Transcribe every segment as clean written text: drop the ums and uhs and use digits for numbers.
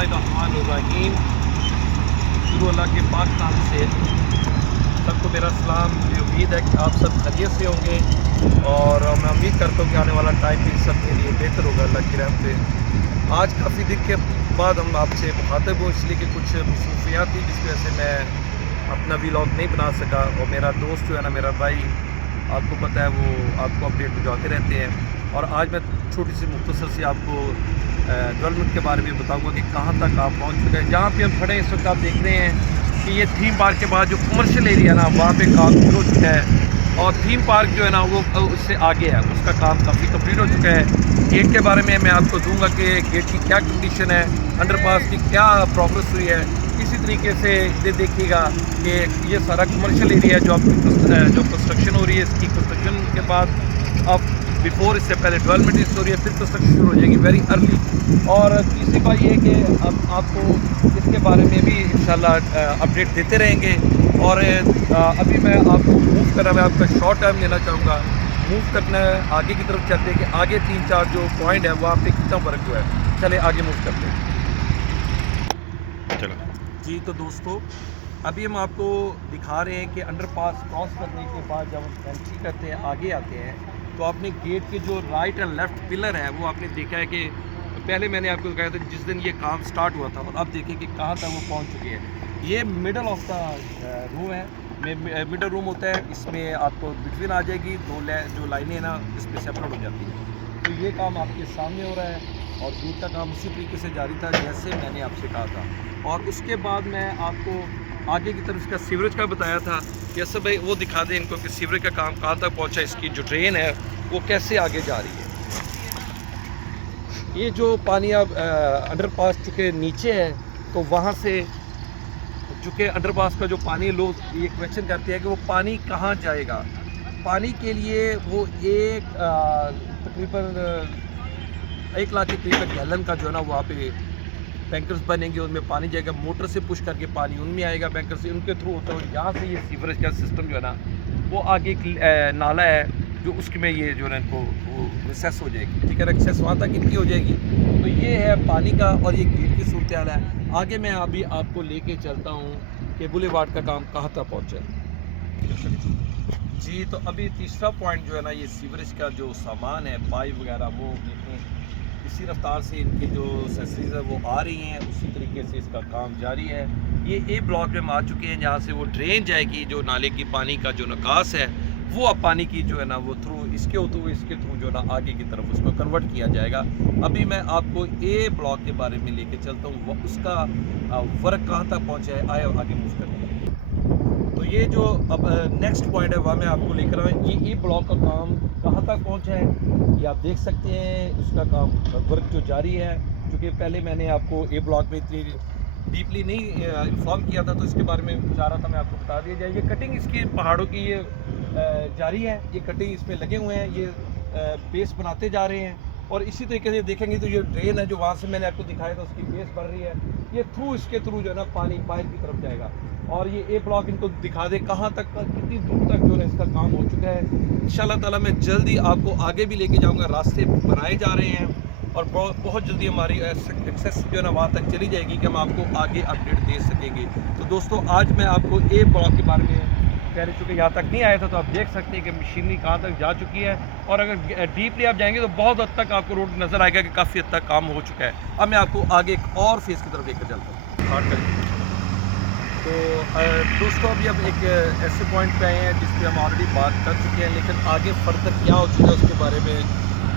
बिस्मिल्लाहिर्रहमानिर्रहीम। शुरू अल्लाह के पाक नाम से। सबको मेरा सलाम। मुझे उम्मीद है कि आप सब खैरियत से होंगे और मैं उम्मीद करता हूँ कि आने वाला टाइम भी सबके लिए बेहतर होगा अल्लाह की रहम से। आज काफ़ी दिन के बाद हम आपसे मुखातिब हूँ, इसलिए कि कुछ मसरूफियात थी जिसकी वजह से मैं अपना व्लॉग नहीं बना सका। और मेरा दोस्त जो है ना, मेरा भाई, आपको पता है वो आपको अपडेट भिजवाते रहते हैं। और आज मैं छोटी सी मुख्तसर सी आपको डेवलपमेंट के बारे में बताऊंगा कि कहाँ तक आप पहुँच चुके हैं। जहाँ पे हम खड़े हैं इस वक्त आप देख रहे हैं कि ये थीम पार्क के बाद जो कमर्शियल एरिया ना, वहाँ पे काम शुरू हो चुका है। और थीम पार्क जो है ना वो उससे आगे है, उसका काम काफ़ी कंप्लीट हो चुका है। गेट के बारे में मैं आपको दूंगा कि गेट की क्या कंडीशन है, अंडरपास की क्या प्रोग्रेस हुई है। इसी तरीके से ये देखिएगा कि ये सारा कमर्शियल एरिया है जो कंस्ट्रक्शन हो रही है। इसकी कंस्ट्रक्शन के बाद अब बिफोर, इससे पहले डेवलपमेंट हो रही है, फिर कंस्ट्रक्शन शुरू हो जाएगी वेरी अर्ली। और तीसरी बात ये है कि अब आपको इसके बारे में भी इंशाल्लाह अपडेट देते रहेंगे। और अभी मैं आपको मूव कर रहा मैं आपका शॉर्ट टाइम लेना चाहूँगा। मूव करना है आगे की तरफ, चलते हैं कि आगे 3-4 जो पॉइंट है वहाँ पे कितना फ़र्क हुआ है। चले आगे मूव करते हैं। चलो जी, तो दोस्तों अभी हम आपको दिखा रहे हैं कि अंडरपास क्रॉस करने के बाद जब हम एंट्री करते हैं, आगे आते हैं, तो आपने गेट के जो राइट एंड लेफ़्ट पिलर है वो आपने देखा है कि पहले मैंने आपको दिखाया था जिस दिन ये काम स्टार्ट हुआ था। और अब देखिए कि कहाँ तक वो पहुँच चुके हैं। ये मिडल ऑफ द रूम है, मिडल रूम होता है, इसमें आपको बिटवीन आ जाएगी जो लाइनें हैं ना, इसमें सेपरेट हो जाती है। तो ये काम आपके सामने हो रहा है और दूर का काम उसी तरीके से जारी था जैसे मैंने आपसे कहा था। और उसके बाद मैं आपको आगे की तरफ इसका सीवरेज का बताया था कि सब भाई वो दिखा दें इनको कि सीवरेज का काम कहाँ तक पहुँचा, इसकी जो ड्रेन है वो कैसे आगे जा रही है। ये जो पानी अब अंडरपास चुके नीचे है, तो वहाँ से चूँकि अंडरपास का जो पानी, लोग ये क्वेश्चन करते हैं कि वो पानी कहाँ जाएगा। पानी के लिए वो एक तकरीबन 1 लाख के करीब गैलन का जो है ना वहाँ पे टैंकर्स बनेंगे, उनमें पानी जाएगा, मोटर से पुश करके पानी उनमें आएगा, बैंकर से उनके थ्रू होता है। यहाँ से ये सीवरेज का सिस्टम जो है ना वो आगे नाला है जो उसमें ये जो है ना इनको वो रिसेस हो जाएगी, ठीक है, रिसेस वहाँ तक इनकी हो जाएगी। तो ये है पानी का और ये गेट की सूरत हाल है। आगे मैं अभी आपको लेके चलता हूँ कि बुलेवार्ड का काम कहाँ तक पहुँचा है जी। तो अभी तीसरा पॉइंट जो है ना, ये सीवरेज का जो सामान है, पाइप वगैरह, वो देखें इसी रफ्तार से इनकी जो एक्सेसरीज है वो आ रही हैं, उसी तरीके से इसका काम जारी है। ये ए ब्लॉक में हम आ चुके हैं जहाँ से वो ड्रेन जाएगी, जो नाले की पानी का जो निकास है वो अब पानी की जो है ना वो थ्रू इसके होते हुए इसके थ्रू जो है ना आगे की तरफ उसको कन्वर्ट किया जाएगा। अभी मैं आपको ए ब्लॉक के बारे में लेके चलता हूँ, वो उसका वर्क कहाँ तक पहुँचा है। आए आगे मूव करते हैं। तो ये जो अब नेक्स्ट पॉइंट है वह मैं आपको लेकर आऊँ। ये ए ब्लॉक का काम कहाँ तक पहुँचा है ये आप देख सकते हैं। उसका काम वर्क जो जारी है, क्योंकि पहले मैंने आपको ए ब्लॉक में इतनी डीपली नहीं इन्फॉर्म किया था, तो इसके बारे में चाह रहा था मैं आपको बता दिया जाए। ये कटिंग इसकी पहाड़ों की ये जारी है, ये कटिंग इसमें लगे हुए हैं, ये बेस बनाते जा रहे हैं। और इसी तरीके से देखेंगे तो ये ड्रेन है जो वहाँ से मैंने आपको दिखाया था, उसकी बेस बढ़ रही है। ये थ्रू इसके थ्रू जो है ना पानी बाहर की तरफ जाएगा। और ये ए ब्लॉक इनको दिखा दे कहाँ तक कितनी दूर तक जो है इसका काम हो चुका है। इंशाल्लाह ताला मैं जल्दी आपको आगे भी लेके जाऊँगा, रास्ते बनाए जा रहे हैं और बहुत जल्दी हमारी एक्सेस जो है ना वहाँ तक चली जाएगी कि हम आपको आगे अपडेट दे सकेंगे। तो दोस्तों आज मैं आपको ए ब्लॉक के बारे में पहले, चूँकि यहाँ तक नहीं आया था, तो आप देख सकते हैं कि मशीनरी कहाँ तक जा चुकी है। और अगर डीपली आप जाएंगे तो बहुत हद तक आपको रोड नज़र आएगा कि काफ़ी हद तक काम हो चुका है। अब मैं आपको आगे एक और फेज़ की तरफ लेकर चलता हूँ। तो दोस्तों अभी अब एक ऐसे पॉइंट पे आए हैं जिस पे हम ऑलरेडी बात कर चुके हैं, लेकिन आगे फर्दर क्या हो चुका है उसके बारे में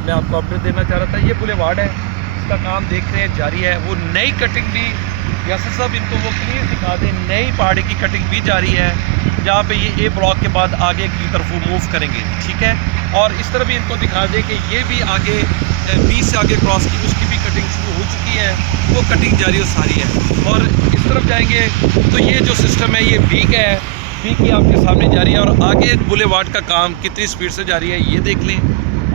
मैं आपको अपडेट देना चाह रहा था। ये बुलेवार्ड है, इसका काम देख रहे हैं जारी है। वो नई कटिंग भी जैसे सब इनको वो क्लियर दिखा दें, नई पहाड़ी की कटिंग भी जारी है, जहाँ पे ये ए ब्लॉक के बाद आगे की तरफ वो मूव करेंगे, ठीक है। और इस तरह भी इनको दिखा दें कि ये भी आगे 20 से आगे क्रॉस की उसकी भी कटिंग शुरू हो चुकी है, वो कटिंग जारी और सारी है। और इस तरफ जाएंगे तो ये जो सिस्टम है ये वीक है, वीक ही आपके सामने जारी है। और आगे बुलेवार्ड का काम कितनी स्पीड से जारी है ये देख लें।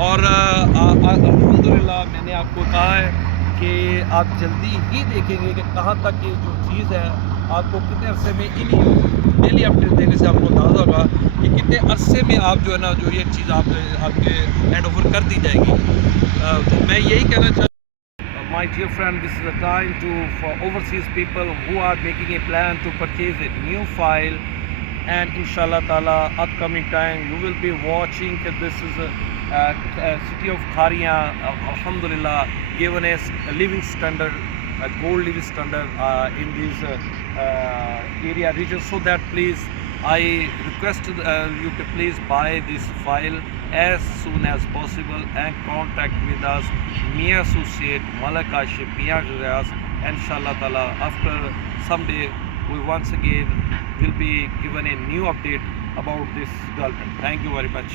और अल्हम्दुलिल्लाह मैंने आपको कहा है कि आप जल्दी ही देखेंगे कि कहाँ तक ये जो चीज़ है आपको कितने अरसे में, इन्हीं डेली अपडेट देने से आपको अंदाज़ा होगा कि कितने अरसे में आप जो है ना जो ये चीज़ आपके हैंड ओवर कर दी जाएगी। तो मैं यही कहना my dear friend, this is the time for overseas people who are making a plan to purchase a new file, and inshallah ta'ala upcoming time you will be watching that this is a city of Kharia, alhamdulillah, given a living standard, a gold living standard in this area region. So that please I request you to please buy this file as soon as possible and contact with us, me associate Malak Ashif Mia Ghiyas. Inshallah ta'ala after someday we once again will be given a new update about this development. Thank you very much.